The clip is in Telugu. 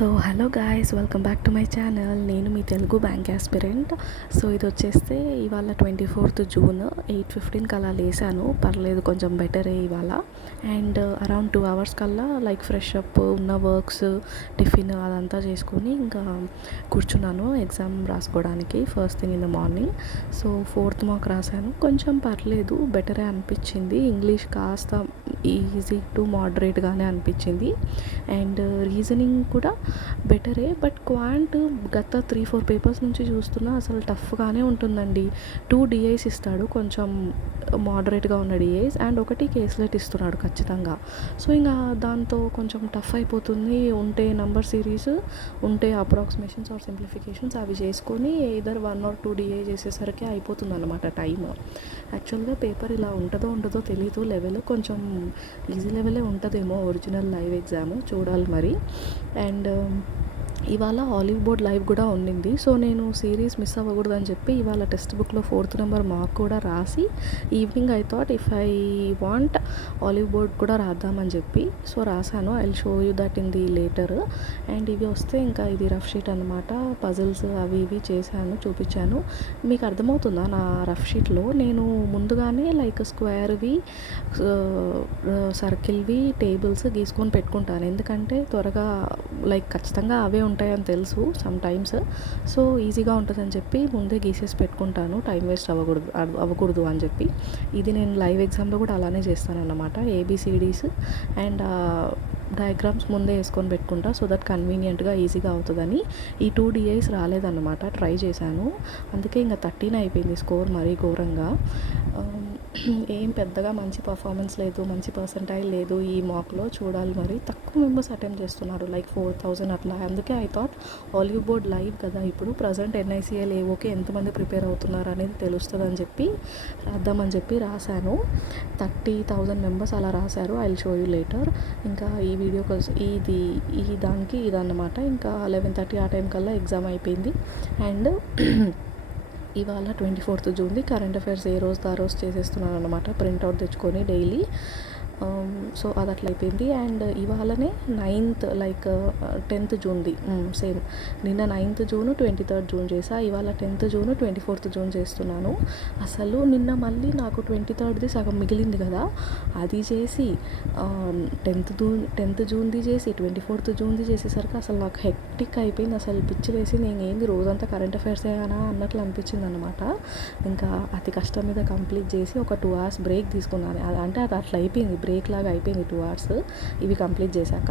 So hello guys, welcome back to my channel. నేను మీ తెలుగు బ్యాంక్ ఆస్పిరెంట్. సో ఇది వచ్చేస్తే ఇవాళ 24th జూన్ 8:15 అలా లేసాను. పర్లేదు, కొంచెం బెటరే ఇవాళ. అండ్ అరౌండ్ 2 hours కల్లా లైక్ ఫ్రెష్ అప్, ఉన్న వర్క్స్, టిఫిన్ అదంతా చేసుకొని ఇంకా కూర్చున్నాను ఎగ్జామ్ రాసుకోవడానికి first thing in the morning. So 4th mark రాశాను. కొంచెం పర్లేదు, బెటరే అనిపించింది. ఇంగ్లీష్ కాస్త ఈజీ టు మోడరేట్గానే అనిపించింది. అండ్ రీజనింగ్ కూడా బెటరే, బట్ క్వాంట్ గత 3-4 పేపర్స్ నుంచి చూస్తున్నా అసలు టఫ్గానే ఉంటుందండి. 2 డిఐస్ ఇస్తాడు, కొంచెం మోడరేట్గా ఉన్న డిఐస్, అండ్ ఒకటి కేస్లెట్ ఇస్తున్నాడు ఖచ్చితంగా. సో ఇంకా దాంతో కొంచెం టఫ్ అయిపోతుంది. ఉంటే నంబర్ సిరీస్, ఉంటే అప్రాక్సిమేషన్స్ ఆర్ సింప్లిఫికేషన్స్ అవి చేసుకొని ఇదర్ 1 or 2 డిఐ చేసేసరికి అయిపోతుంది అనమాట టైమ్. యాక్చువల్గా పేపర్ ఇలా ఉంటుందో తెలీదు. లెవెల్ కొంచెం ఈజీ లెవెలే ఉంటుందేమో ఒరిజినల్ లైవ్ ఎగ్జామ్, చూడాలి మరి. అండ్ ఇవాళ ఆలివ్ బోర్డ్ లైవ్ కూడా ఉండింది. సో నేను సిరీస్ మిస్ అవ్వకూడదని చెప్పి ఇవాళ టెక్స్ట్ బుక్లో 4th నెంబర్ మార్క్ కూడా రాసి evening I thought if I want olive board కూడా రాద్దామని చెప్పి సో రాశాను. I will show you that in the later. And ఇవి వస్తే ఇంకా ఇది రఫ్ షీట్ అనమాట. పజిల్స్ అవి ఇవి చేశాను, చూపించాను. మీకు అర్థమవుతుందా? నా రఫ్ షీట్లో నేను ముందుగానే లైక్ స్క్వేర్వి, సర్కిల్వి, టేబుల్స్ గీసుకొని పెట్టుకుంటాను. ఎందుకంటే త్వరగా లైక్ ఖచ్చితంగా అవే ఉంటాయని తెలుసు సమ్ టైమ్స్. సో ఈజీగా ఉంటుందని చెప్పి ముందే గీసేసి పెట్టుకుంటాను, టైం వేస్ట్ అవ్వకూడదు అని చెప్పి. ఇది నేను లైవ్ ఎగ్జామ్లో కూడా అలానే చేస్తాను అన్నమాట. ఏబిసిడీస్ అండ్ డయాగ్రామ్స్ ముందే వేసుకొని పెట్టుకుంటా, సో దట్ కన్వీనియంట్గా ఈజీగా అవుతుందని. ఈ 2 డిఐస్ రాలేదన్నమాట, ట్రై చేశాను. అందుకే ఇంకా 13 అయిపోయింది స్కోర్, మరీ ఘోరంగా. ఏం పెద్దగా మంచి పర్ఫార్మెన్స్ లేదు, మంచి పర్సంటైల్ లేదు ఈ మాక్లో. చూడాలి మరి. తక్కువ మెంబర్స్ అటెంప్ట్ చేస్తున్నారు, లైక్ 4,000 అట్లా. అందుకే I thought olive board live కదా ఇప్పుడు ప్రజెంట్, ఎన్ఐసిఎల్ ఏవోకి ఎంతమంది ప్రిపేర్ అవుతున్నారు అనేది తెలుస్తుంది అని చెప్పి రాద్దామని చెప్పి రాశాను. 30,000 మెంబర్స్ అలా రాశారు. I will show you later. ఇంకా ఈ వీడియో దానికి ఇదన్నమాట. ఇంకా 11:30 ఆ టైం కల్లా ఎగ్జామ్ అయిపోయింది. అండ్ ఇవాళ 24th జూన్ది కరెంట్ అఫైర్స్ ఏ రోజు ఆ రోజు చేసేస్తున్నాను అనమాట, ప్రింట్అవుట్ తెచ్చుకొని డైలీ. సో అది అట్లా అయిపోయింది. అండ్ ఇవాళనే 9th లైక్ 10th జూన్ది సేమ్. నిన్న 9th జూన్, 23rd జూన్ చేసా. ఇవాళ 10th జూన్, 24th జూన్ చేస్తున్నాను. అసలు నిన్న మళ్ళీ నాకు 23rdది సగం మిగిలింది కదా, అది చేసి 10th జూన్ది చేసి 24th జూన్ది చేసేసరికి అసలు నాకు హెక్టిక్ అయిపోయింది. అసలు పిచ్చి వేసి నేను ఏంది రోజంతా కరెంట్ అఫైర్స్ అయ్యానా అన్నట్లు అనిపించింది అనమాట. ఇంకా అతి కష్టం మీద కంప్లీట్ చేసి ఒక 2 hours బ్రేక్ తీసుకున్నాను. అంటే అది అట్లా అయిపోయింది, బ్రేక్ లాగా అయిపోయింది 2 hours ఇవి కంప్లీట్ చేశాక.